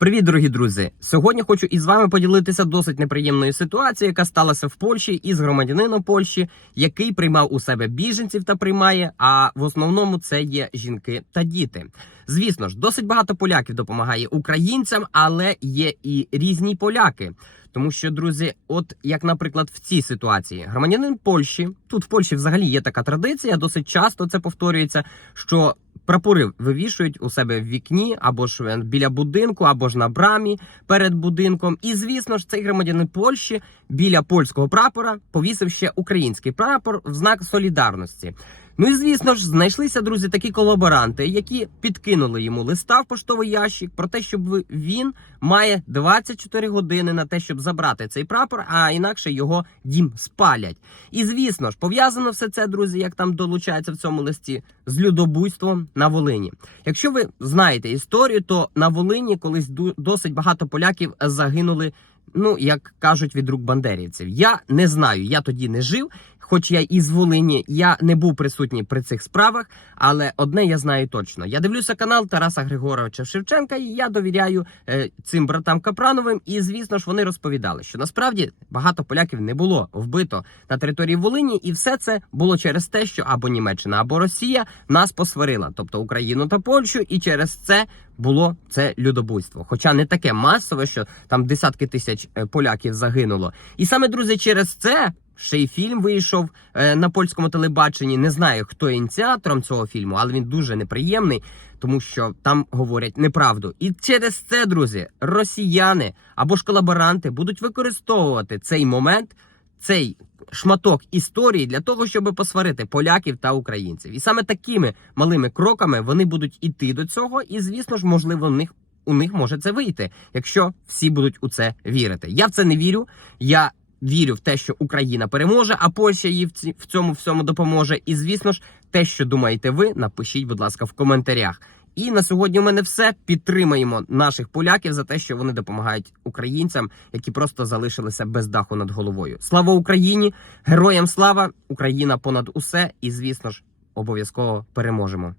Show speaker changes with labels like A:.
A: Привіт, дорогі друзі! Сьогодні хочу із вами поділитися досить неприємною ситуацією, яка сталася в Польщі із громадянином Польщі, який приймав у себе біженців та приймає. А в основному це є жінки та діти. Звісно ж, досить багато поляків допомагає українцям, але є і різні поляки. Тому що, друзі, от як, наприклад, в цій ситуації громадянин Польщі, тут в Польщі взагалі є така традиція, досить часто це повторюється, що прапори вивішують у себе в вікні або ж е, біля будинку, або ж на брамі перед будинком. І звісно ж, цей громадянин Польщі біля польського прапора повісив ще український прапор в знак солідарності. Ну і звісно ж, знайшлися друзі такі колаборанти, які підкинули йому листа в поштовий ящик про те, щоб він має 24 години на те, щоб забрати цей прапор, а інакше його дім спалять. І звісно ж, пов'язано все це, друзі, як там долучається в цьому листі, з людобуйством на Волині. Якщо ви знаєте історію, то на Волині колись досить багато поляків загинули. Ну, як кажуть від рук бандерівців, я не знаю, я тоді не жив. Хоч я із Волині, я не був присутній при цих справах, але одне я знаю точно: я дивлюся канал Тараса Григоровича Шевченка, і я довіряю е, цим братам Капрановим. І звісно ж, вони розповідали, що насправді багато поляків не було вбито на території Волині, і все це було через те, що або Німеччина, або Росія нас посварила, тобто Україну та Польщу, і через це було це людобуйство. Хоча не таке масове, що там десятки тисяч е, поляків загинуло. І саме друзі, через це. Ще й фільм вийшов е, на польському телебаченні. Не знаю, хто є ініціатором цього фільму, але він дуже неприємний, тому що там говорять неправду. І через це, друзі, росіяни або ж колаборанти будуть використовувати цей момент, цей шматок історії для того, щоб посварити поляків та українців. І саме такими малими кроками вони будуть іти до цього, і звісно ж, можливо, в них. У них може це вийти, якщо всі будуть у це вірити. Я в це не вірю. Я вірю в те, що Україна переможе, а Польща їй в цьому всьому допоможе. І звісно ж, те, що думаєте ви, напишіть, будь ласка, в коментарях. І на сьогодні у мене все. Підтримаємо наших поляків за те, що вони допомагають українцям, які просто залишилися без даху над головою. Слава Україні! Героям слава! Україна понад усе! І звісно ж, обов'язково переможемо.